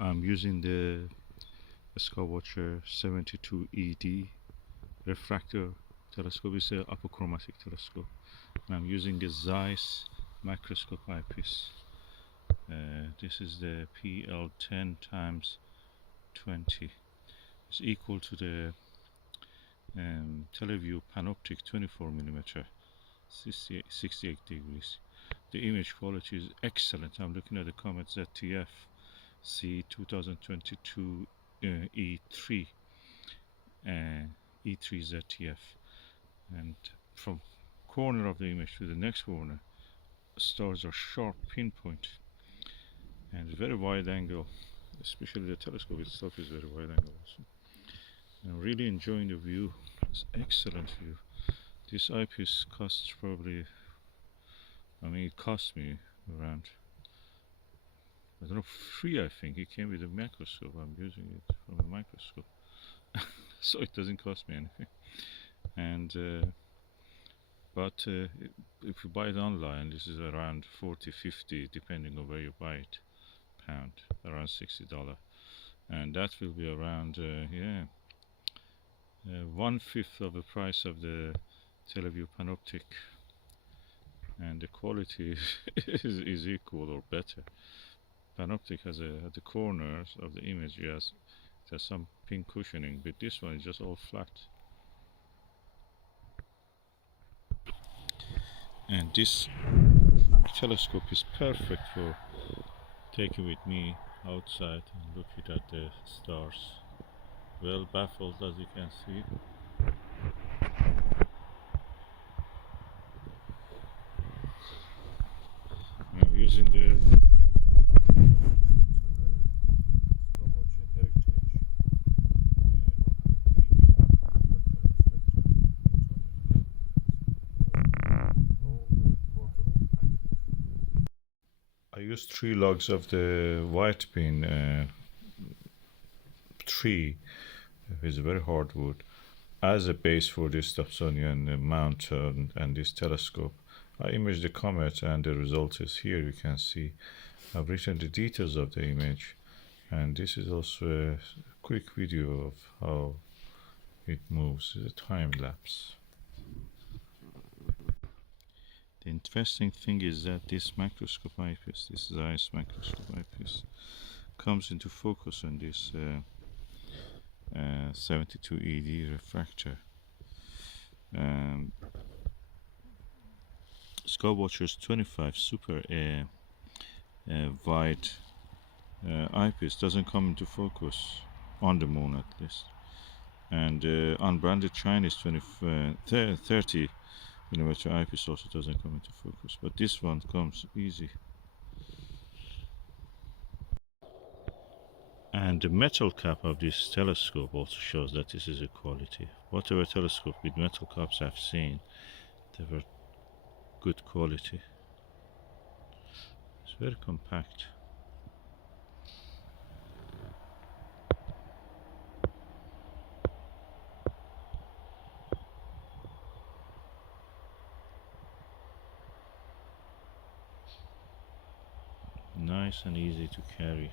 I'm using the Skywatcher 72 Refractor telescope. It's an Apochromatic telescope. And I'm using a Zeiss microscope eyepiece. This is the Pl-10x20. It's equal to the Televue Panoptic 24mm, 68 degrees. The image quality is excellent. I'm looking at the Comet ZTF C 2022 E3 ZTF, and from corner of the image to the next corner, stars are sharp pinpoint, and very wide angle. Especially the telescope itself is very wide angle also. I'm really enjoying the view. It's excellent view. This eyepiece costs probably, it cost me around, I don't know, free. I think it came with a microscope. I'm using it from a microscope, so it doesn't cost me anything. And if you buy it online, this is around 40-50, depending on where you buy it, pound, around $60, and that will be around 1/5 of the price of the Televue Panoptic, and the quality is equal or better. Panoptic has at the corners of the image, it has some pin cushioning, but this one is just all flat. And this telescope is perfect for taking with me outside and looking at the stars. Well baffled, as you can see. I'm using the I used 3 logs of the white pin tree, with very hard wood, as a base for this Dobsonian mount and this telescope. I imaged the comet, and the result is here. You can see I've written the details of the image, and this is also a quick video of how it moves. It's a time lapse. The interesting thing is that this microscope eyepiece, this Zeiss microscope eyepiece, comes into focus on this 72 ED refractor. Skywatcher's 25 super wide eyepiece doesn't come into focus on the moon, at least, and unbranded Chinese 30 millimeter eyepiece also doesn't come into focus, but this one comes easy. And the metal cap of this telescope also shows that this is a quality. Whatever telescope with metal caps I've seen, they were good quality. It's very compact. Nice and easy to carry.